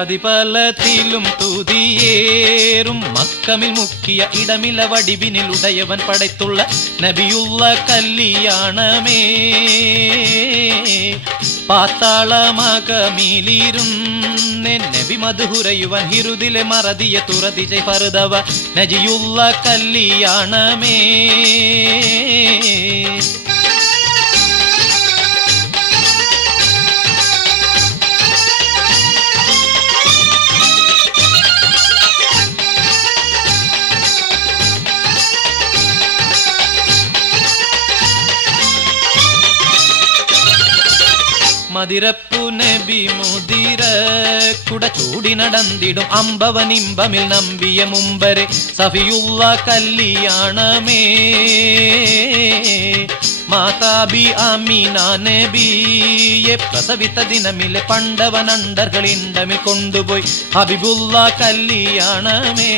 പതിപലത്തിലും തുതിയേറും മക്കമിൽ മുക്കിയ ഇടമില വടിവിനിൽ ഉടയവൻ പടത്തുള്ള നബിയുള്ള കല്യാണമേ പാത്താളമകമിലിരുന്നെ നബി മധുഹുരയുവൻ ഹിരുദിലെ മറതിയ തുറതിജൈ ഫർദവ നജിയുള്ള കല്യാണമേ മതിരപ്പു നബി മുതിര കുട ചൂടി നടന്നിടും അമ്പവനിമ്പമിൽ നമ്പിയ മുമ്പരെ സഫിയുള്ള കല്യാണമേ മാതാബി അമീന നബിയെ പ്രസവിത്ത ദിനമിലെ പണ്ടവനണ്ടർകളിണ്ടമിൽ കൊണ്ടുപോയി ഹബീബുള്ള കല്യാണമേ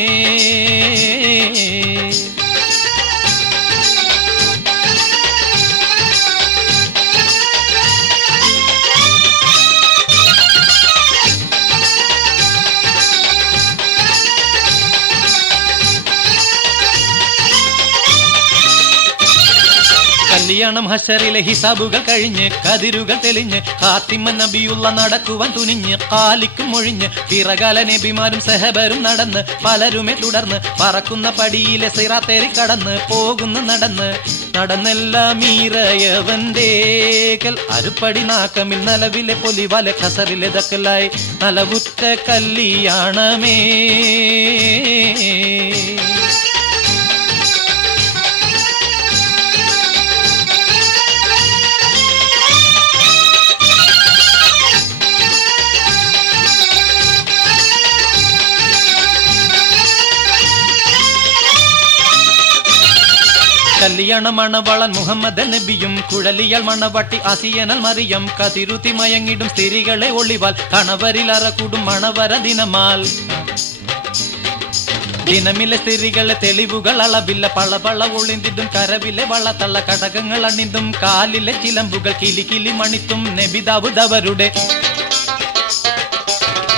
കല്യാണം ഹശറിലെ ഹിസാബുകൾ കഴിഞ്ഞ് കതിരുകൾ തെളിഞ്ഞ് ഫാത്തിമ നബിയുള്ള നടക്കുവാൻ തുനിഞ്ഞ് കാലിക്കും ഒഴിഞ്ഞ് പിറകാല നബിമാരും സഹബരും നടന്ന് പലരുമേ തുടർന്ന് പറക്കുന്ന പടിയിലെ സിറാത്തേറി കടന്ന് പോകുന്നു നടന്നെല്ലാം മീറയവന്റേകൽ അരുപ്പടി നാക്കമിൽ നലവിലെ പൊലിവല കസറിലെ ദക്കലായി നലവുറ്റ കല്യാണമേ കല്യാണ മണവളൻ മുഹമ്മദ് നബിയും കുഴലിയാൽ മണവട്ടി ആസിയനൽ മറിയം കതിരുത്തി മയങ്ങിടും സ്ത്രീകളെ ഒളിവാൽ കണവരിൽ അറക്കൂടും മണവര ദിനമാൽ ദിനമിലെ സ്ത്രീകളെ തെളിവുകൾ അളവില്ല പളപള ഒളിന്തിടും കരവിലെ വളത്തള്ള കടകങ്ങൾ അണിന്തും കാലിലെ ചിലമ്പുകൾ കിലി മണിത്തും നബിദാവുദവരുടെ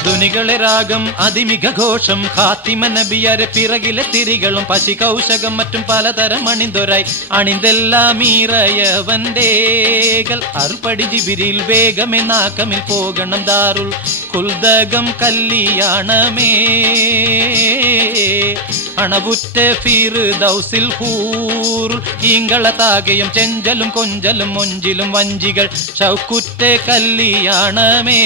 ധുനികളെ രാഗം അതിമിക ഘോഷം ഖാത്തിമ നബിയരെ പിറകിലെ തിരികളും പശി കൗശകം മറ്റും പലതരം അണിന്തൊരായി അണിന്തെല്ലാം ഈറയവന്റേകൾ അറുപടി ജിബിരിൽ വേഗമേ നാക്കമിൽ പോകണം ദാറുൽ കുൽദകം കല്യാണമേ അണവുറ്റ ഫിർദൗസിൽ ഹൂറുൽ ഈങ്കള താകയും ചെഞ്ചലും കൊഞ്ചലും മൊഞ്ചിലും വഞ്ചികൾ ഷൗക്കുറ്റ കല്യാണമേ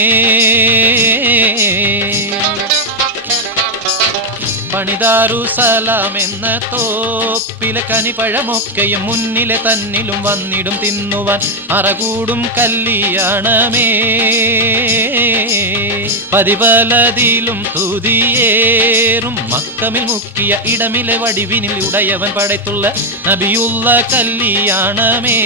പണിതാറു സലാം എന്ന തോപ്പിലെ കനിപഴമൊക്കെയും മുന്നിലെ തന്നിലും വന്നിടും തിന്നുവാൻ അറകൂടും കല്യാണമേ പതിപലതിലും തുതിയേറും മക്കമിൽ മുക്കിയ ഇടമിലെ വടിവിനിൽ ഉടയവൻ പടത്തുള്ള നബിയുള്ള കല്യാണമേ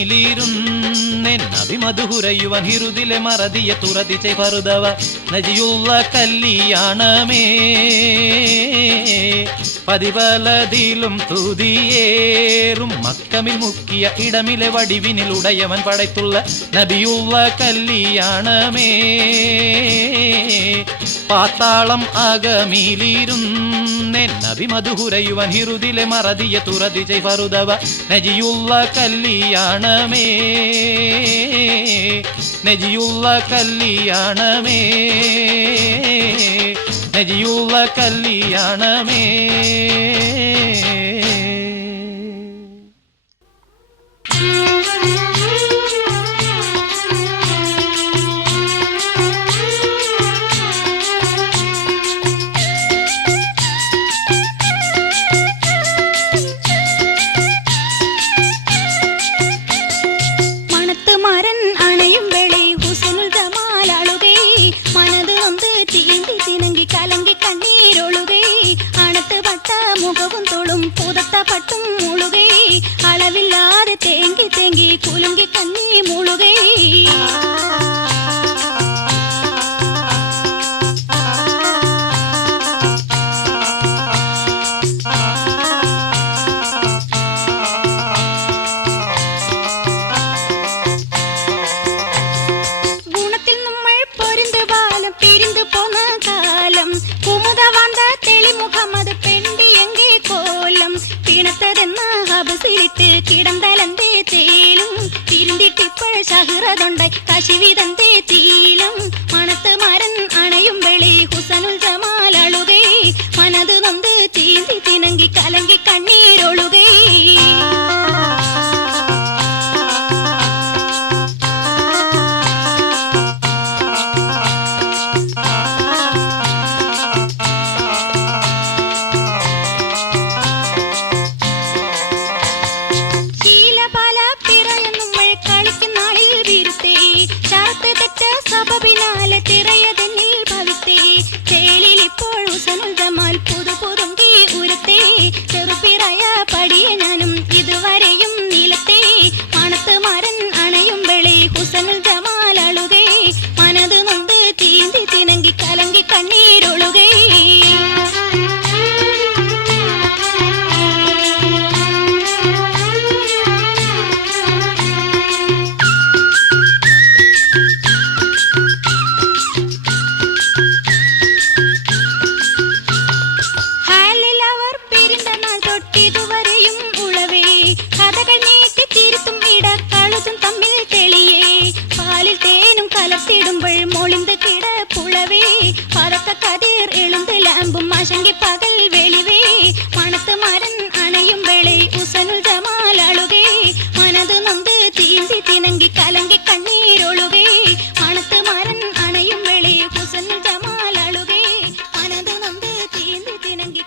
പാത്താളമകമിലിരുന്നെ നബി മധുഹുരയുവൻ ഹിരുദിലെ മറതിയ തുറതിച്ചെ ഫർദവ നജിയുള്ള കല്യാണമേ പതിപലതിലും തുതിയേറും മക്കമിൽ മുക്കിയ ഇടമിലെ വടിവിനിൽ ഉടയവൻ പടത്തുള്ള നബിയുള്ള കല്യാണമേ പാത്താളം അകമിലിരുന്നെ നബി മധുഹുരയുവൻ ഹിരുദിലെ മറതിയ തുറതിച്ചെ ഫർദവ നജിയുള്ള കല്യാണമേ നജിയുള്ള കല്യാണമേ നജിയുള്ള കല്യാണമേ മുഖവും തലന്തേ തേലും തിരുന്തിട്ടിപ്പോഴ ശഹ്റതുണ്ടായി കശിവിതന്തേ